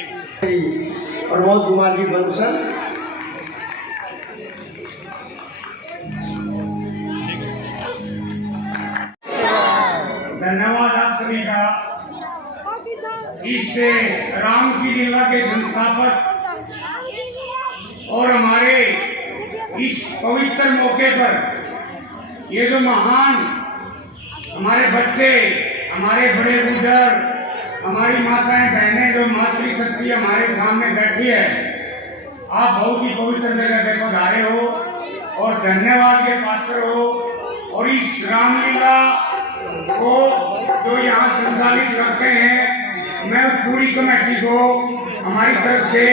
प्रमोद कुमार जी बंसल। धन्यवाद आप सभी का। इस राम की लीला के संस्थापक और हमारे इस पवित्र मौके पर ये जो महान हमारे बच्चे, हमारे बड़े बुजुर्ग, हमारी माताएं बहनें जो मातृशक्ति हमारे सामने बैठी है, आप बहुत ही पवित्र जगह पे पधारे हो और धन्यवाद के पात्र हो। और इस रामलीला को जो यहाँ संचालित करते हैं, मैं उस पूरी कमेटी को हमारी तरफ से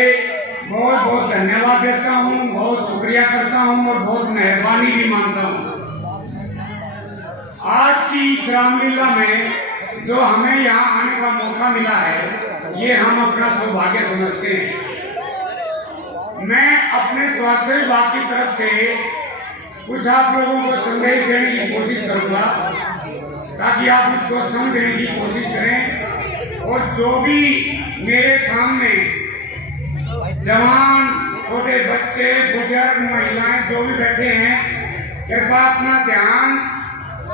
बहुत बहुत धन्यवाद देता हूँ, बहुत शुक्रिया करता हूँ और बहुत मेहरबानी भी मानता हूँ। आज की इस रामलीला में जो हमें यहाँ आने का मौका मिला है, ये हम अपना सौभाग्य समझते हैं। मैं अपने स्वास्थ्य विभाग की तरफ से कुछ आप लोगों को संदेश देने की कोशिश करूंगा ताकि आप उसको समझने की कोशिश करें। और जो भी मेरे सामने जवान, छोटे बच्चे, बुजुर्ग, महिलाएं जो भी बैठे हैं, कृपया अपना ध्यान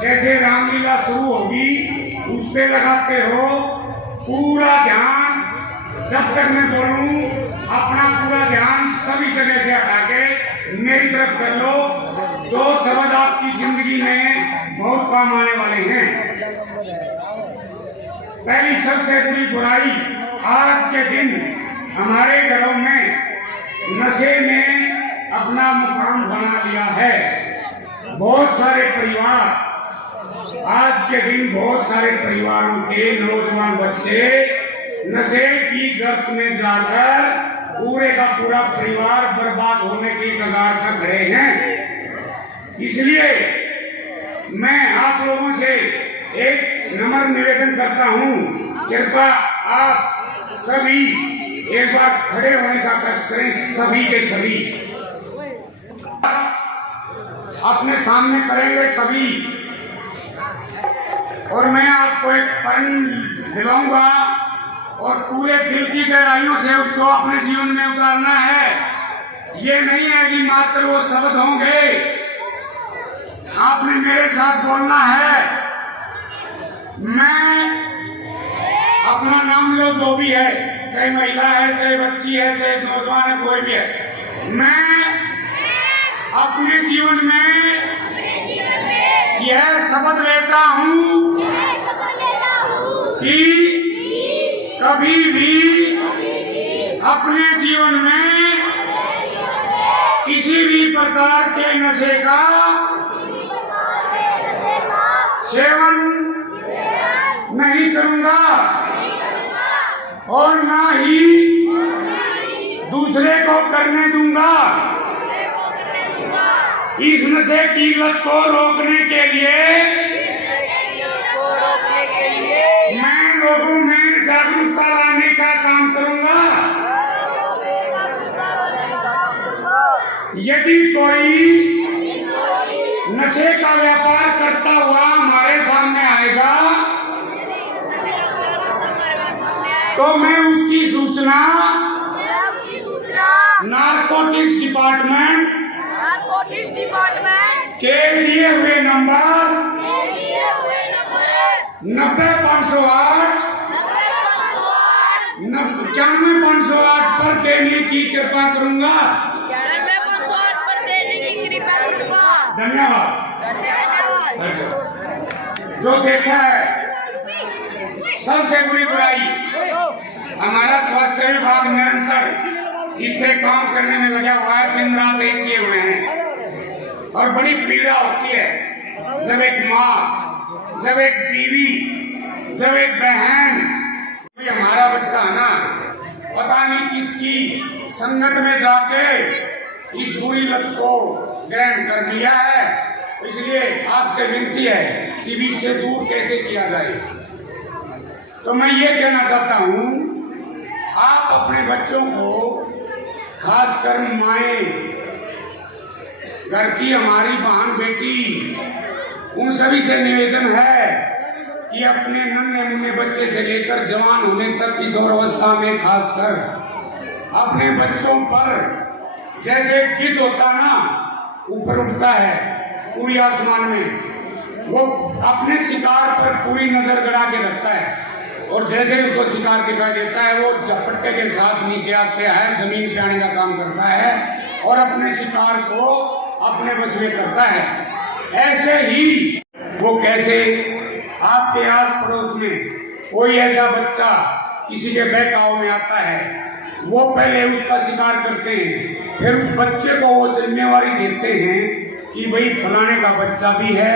जैसे रामलीला शुरू होगी उस पे लगाते हो। पूरा ध्यान जब तक मैं बोलूं, अपना पूरा ध्यान सभी जगह से हटा के मेरी तरफ कर लो। दो शब्द आपकी जिंदगी में बहुत काम आने वाले हैं। पहली सबसे बड़ी बुराई आज के दिन हमारे घरों में नशे ने अपना मुकाम बना लिया है। बहुत सारे परिवार आज के दिन, बहुत सारे परिवारों के नौजवान बच्चे नशे की गर्त में जाकर पूरे का पूरा परिवार बर्बाद होने की कगार पर खड़े हैं। इसलिए मैं आप लोगों से एक नम्र निवेदन करता हूं, कृपया आप सभी एक बार खड़े होने का कष्ट करें। सभी के सभी अपने सामने करेंगे सभी। और मैं आपको एक पेन दिलाऊंगा और पूरे दिल की गहराइयों से उसको अपने जीवन में उतारना है। ये नहीं है कि मात्र वो शब्द होंगे, आपने मेरे साथ बोलना है। मैं अपना नाम लो जो भी है, चाहे महिला है, चाहे बच्ची है, चाहे नौजवान है, कोई भी है, मैं अपने जीवन में यह शपथ लेता हूँ कि कभी भी अपने जीवन में किसी भी प्रकार के नशे का सेवन नहीं करूंगा और ना ही दूसरे को करने दूंगा। इस नशे की लत को रोकने के लिए मैं लोगों में जागरूकता लाने का काम करूंगा। यदि कोई नशे का व्यापार करता हुआ हमारे सामने आएगा तो मैं उसकी सूचना नारकोटिक्स डिपार्टमेंट के दिए हुए नंबर 90-508 95-508 पर देने की कृपा करूंगा। धन्यवाद। जो देखा है सबसे बड़ी बुराई, हमारा स्वास्थ्य विभाग निरंतर इस पे काम करने में लगा हुआ है, दिन रात एक किए हुए हैं। और बड़ी पीड़ा होती है जब एक माँ, जब एक बीवी, जब एक बहन, हमारा बच्चा है ना, पता नहीं किसकी संगत में जाके इस बुरी लत को ग्रहण कर लिया है। इसलिए आपसे विनती है कि इससे दूर कैसे किया जाए। तो मैं ये कहना चाहता हूँ, आप अपने बच्चों को, खासकर माएँ, घर की हमारी बहन बेटी, उन सभी से निवेदन है कि अपने नन्हे मुन्ने बच्चे से लेकर जवान होने तक किशोर अवस्था में खासकर अपने बच्चों पर जैसे गिद्ध होता ना ऊपर उठता है पूरी आसमान में, वो अपने शिकार पर पूरी नजर गड़ा के रखता है और जैसे उसको शिकार दिखाई देता है वो झपट्टे के साथ नीचे आते हैं, जमीन पे आने का काम करता है और अपने शिकार को अपने बस में करता है। ऐसे ही वो कैसे आपके आस पड़ोस में कोई ऐसा बच्चा किसी के बहकाव में आता है, वो पहले उसका शिकार करते हैं, फिर उस बच्चे को वो जिम्मेवारी देते हैं कि भाई फलाने का बच्चा भी है,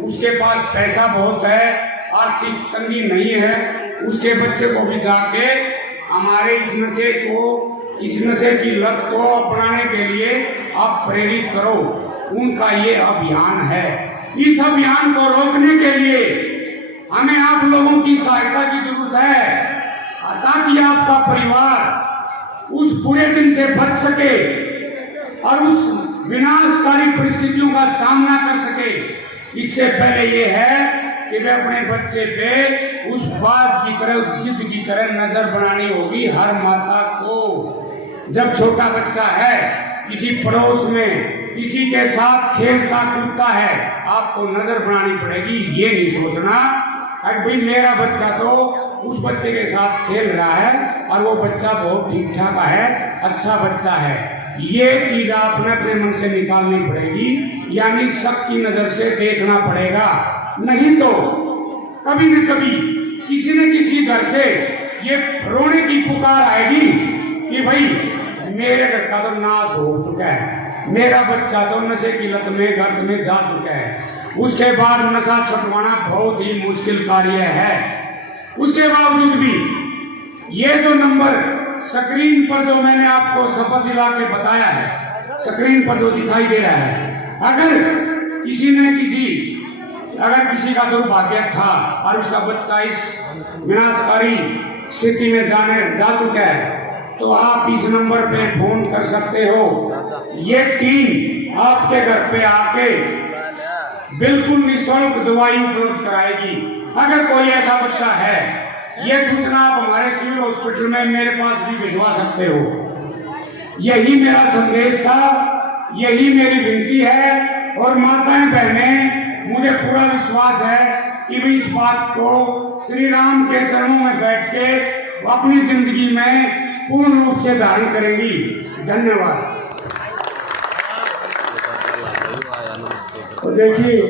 उसके पास पैसा बहुत है, आर्थिक तंगी नहीं है, उसके बच्चे को भी जाके हमारे इस नशे की लत को अपनाने के लिए आप प्रेरित करो। उनका ये अभियान है। इस अभियान को रोकने के लिए हमें आप लोगों की सहायता की जरूरत है ताकि आपका परिवार उस बुरे दिन से बच सके और उस विनाशकारी परिस्थितियों का सामना कर सके। इससे पहले ये है कि वे अपने बच्चे पे उस बाज की तरह, उस गिद्ध की तरह नजर बनानी होगी हर माता को। जब छोटा बच्चा है किसी पड़ोस में किसी के साथ खेलता कूदता है, आपको नजर बनानी पड़ेगी। ये नहीं सोचना अरे भाई मेरा बच्चा तो उस बच्चे के साथ खेल रहा है और वो बच्चा बहुत ठीक ठाक है, अच्छा बच्चा है। ये चीज आपने अपने मन से निकालनी पड़ेगी, यानी शक की नजर से देखना पड़ेगा। नहीं तो कभी न कभी किसी न किसी घर से ये रोने की पुकार आएगी कि भाई मेरे घर का तो नाश हो चुका है, मेरा बच्चा तो नशे की लत में गर्द में जा चुका है। उसके बाद नशा छुटवाना बहुत ही मुश्किल कार्य है। उसके बावजूद भी ये जो नंबर स्क्रीन पर जो मैंने आपको शपथ दिला के बताया है, स्क्रीन पर जो दिखाई दे रहा है, अगर किसी का दुर्भाग्य था और उसका बच्चा इस विनाशकारी स्थिति में जा चुका है, तो आप इस नंबर पे फोन कर सकते हो। ये टीम आपके घर पे आके बिल्कुल निःशुल्क दवाई उपलब्ध कराएगी। अगर कोई ऐसा बच्चा है, ये सूचना आप हमारे सिविल हॉस्पिटल में मेरे पास भी भिजवा सकते हो। यही मेरा संदेश था, यही मेरी विनती है। और माताएं बहनें, मुझे पूरा विश्वास है कि वे इस बात को श्री राम के चरणों में बैठ के अपनी जिंदगी में पूर्ण रूप से धारण करेंगी। धन्यवाद। तो देखिए